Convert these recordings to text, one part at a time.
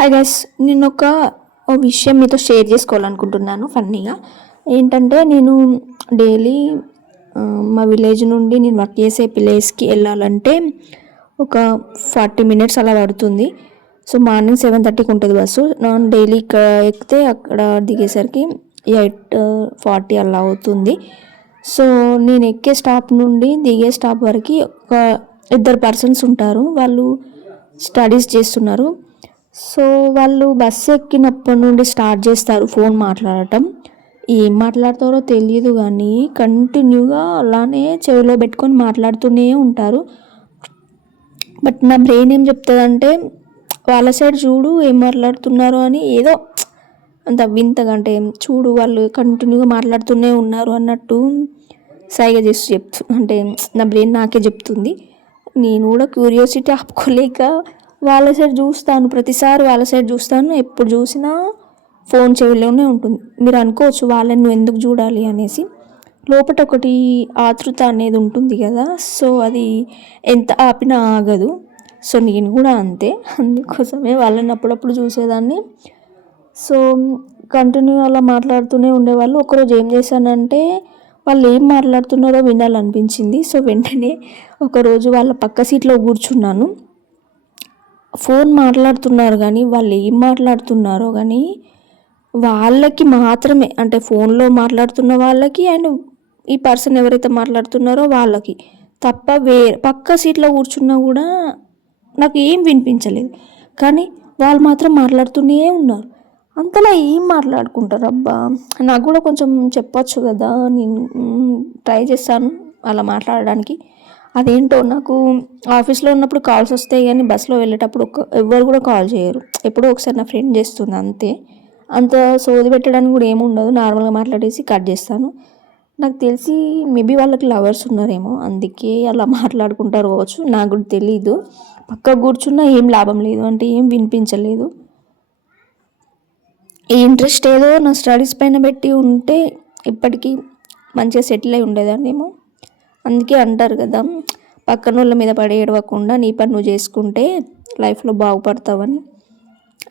Hi guys, నేను ఓ విషయం మీతో షేర్ చేసుకోవాలనుకుంటున్నాను ఫన్నీగా. ఏంటంటే నేను డైలీ మా విలేజ్ నుండి నేను వర్క్ చేసే ప్లేస్కి వెళ్ళాలంటే ఒక 40 మినిట్స్ అలా పడుతుంది. సో మార్నింగ్ 7:30కి ఉంటుంది బస్సు. నేను డైలీ ఇక్కడ ఎక్కితే అక్కడ దిగేసరికి 8:40 అలా అవుతుంది. సో నేను ఎక్కే స్టాప్ నుండి దిగే స్టాప్ వరకు ఒక 2 పర్సన్స్ ఉంటారు. వాళ్ళు స్టడీస్ చేస్తున్నారు. సో వాళ్ళు బస్సు ఎక్కినప్పటి నుండి స్టార్ట్ చేస్తారు ఫోన్ మాట్లాడటం. ఏం మాట్లాడతారో తెలియదు కానీ కంటిన్యూగా అలానే చెవిలో పెట్టుకొని మాట్లాడుతూనే ఉంటారు. బట్ నా బ్రెయిన్ ఏం చెప్తుందంటే వాళ్ళ సైడ్ చూడు ఏం మాట్లాడుతున్నారు అని, ఏదో అంత వింతగా, అంటే చూడు వాళ్ళు కంటిన్యూగా మాట్లాడుతూనే ఉన్నారు అన్నట్టు సైగ చేసి అంటే నా బ్రెయిన్ నాకే చెప్తుంది. నేను కూడా క్యూరియాసిటీ ఆపుకోలేక వాళ్ళ సైడ్ చూస్తాను, ప్రతిసారి వాళ్ళ సైడ్ చూస్తాను. ఎప్పుడు చూసినా ఫోన్ చెవిలోనే ఉంటుంది. మీరు అనుకోవచ్చు వాళ్ళని నువ్వు ఎందుకు చూడాలి అనేసి. లోపల ఒకటి ఆతృత అనేది ఉంటుంది కదా, సో అది ఎంత ఆపినా ఆగదు. సో నేను కూడా అంతే, అందుకోసమే వాళ్ళని అప్పుడప్పుడు చూసేదాన్ని. సో కంటిన్యూ అలా మాట్లాడుతూనే ఉండేవాళ్ళు. ఒకరోజు ఏం చేశానంటే వాళ్ళు ఏం మాట్లాడుతున్నారో వినాలనిపించింది. సో వెంటనే ఒకరోజు వాళ్ళ పక్క సీట్లో కూర్చున్నాను. ఫోన్ మాట్లాడుతున్నారు కానీ వాళ్ళు ఏం మాట్లాడుతున్నారో కానీ వాళ్ళకి మాత్రమే, అంటే ఫోన్లో మాట్లాడుతున్న వాళ్ళకి అండ్ ఈ పర్సన్ ఎవరైతే మాట్లాడుతున్నారో వాళ్ళకి తప్ప పక్క సీట్లో కూర్చున్నా కూడా నాకు ఏం వినిపించలేదు. కానీ వాళ్ళు మాత్రం మాట్లాడుతూనే ఉన్నారు. అంతలా ఏం మాట్లాడుకుంటారు అబ్బా, నాకు కూడా కొంచెం చెప్పొచ్చు కదా, నేను ట్రై చేస్తాను అలా మాట్లాడడానికి. అదేంటో నాకు ఆఫీస్లో ఉన్నప్పుడు కాల్స్ వస్తాయి కానీ బస్సులో వెళ్ళేటప్పుడు ఎవ్వరు కూడా కాల్ చేయరు. ఎప్పుడో ఒకసారి నా ఫ్రెండ్ చేస్తుంది అంతే. అంత సోది పెట్టడానికి కూడా ఏమి ఉండదు, నార్మల్గా మాట్లాడేసి కట్ చేస్తాను. నాకు తెలిసి మేబీ వాళ్ళకి లవర్స్ ఉన్నారేమో, అందుకే అలా మాట్లాడుకుంటారు కావచ్చు, నాకు కూడా తెలీదు. పక్క కూర్చున్నా ఏం లాభం లేదు, అంటే ఏం వినిపించలేదు. ఈ ఇంట్రెస్ట్ ఏదో నా స్టడీస్ పైన పెట్టి ఉంటే ఇప్పటికీ మంచిగా సెటిల్ అయి ఉండేదాన్నేమో. అందుకే అంటారు కదా, పక్కన వాళ్ళ మీద పడి ఏడవకుండా నీ పని నువ్వు చేసుకుంటే లైఫ్లో బాగుపడతావని.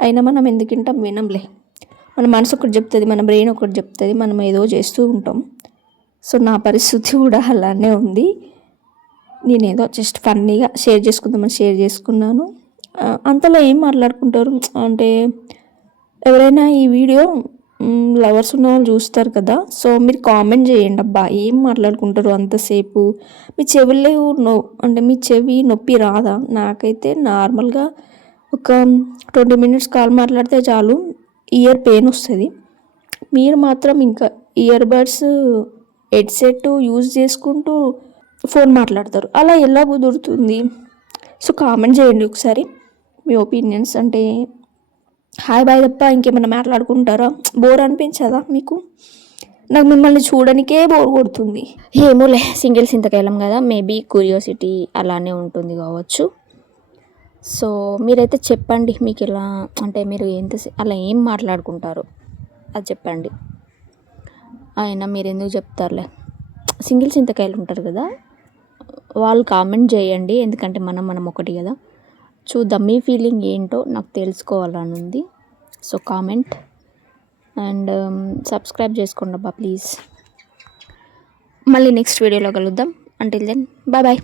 అయినా మనం ఎందుకు వింటాం, వినంలే. మన మనసు ఒకటి చెప్తుంది, మన బ్రెయిన్ ఒకటి చెప్తుంది, మనం ఏదో చేస్తూ ఉంటాం. సో నా పరిస్థితి కూడా అలానే ఉంది. నేనేదో జస్ట్ ఫన్నీగా షేర్ చేసుకున్నాను. అంతలో ఏం మాట్లాడుకుంటారు అంటే, ఎవరైనా ఈ వీడియో లవర్స్ ఉన్న వాళ్ళు చూస్తారు కదా, సో మీరు కామెంట్ చేయండి అబ్బా, ఏం మాట్లాడుకుంటారు అంతసేపు. మీ చెవిలో అంటే మీ చెవి నొప్పి రాదా? నాకైతే నార్మల్గా ఒక 20 మినిట్స్ కాల్ మాట్లాడితే చాలు ఇయర్ పెయిన్ వస్తుంది. మీరు మాత్రం ఇంకా ఇయర్ బడ్స్ హెడ్సెట్ యూజ్ చేసుకుంటూ ఫోన్ మాట్లాడతారు, అలా ఎలా కుదురుతుంది? సో కామెంట్ చేయండి ఒకసారి మీ ఒపీనియన్స్. అంటే హాయ్ బాయ్ తప్ప ఇంకేమైనా మాట్లాడుకుంటారా? బోర్ అనిపించదా మీకు? నాకు మిమ్మల్ని చూడడానికే బోర్ కొడుతుంది. ఏమోలే, సింగిల్స్ ఇంతకాలం కదా, మేబీ క్యూరియాసిటీ అలానే ఉంటుంది కావచ్చు. సో మీరైతే చెప్పండి, మీకు ఎలా, అంటే మీరు అలా ఏం మాట్లాడుకుంటారు అది చెప్పండి. అయినా మీరు ఎందుకు చెప్తారులే, సింగిల్స్ ఇంతకాయలు ఉంటారు కదా, వాళ్ళు కామెంట్ చేయండి. ఎందుకంటే మనం ఒకటి కదా. చూద్దాం, మీ ఫీలింగ్ ఏంటో నాకు తెలుసుకోవాలని ఉంది. సో కామెంట్ అండ్ సబ్స్క్రైబ్ చేసుకోండి అబ్బా ప్లీజ్. మళ్ళీ నెక్స్ట్ వీడియోలో కలుద్దాం. Until then bye bye.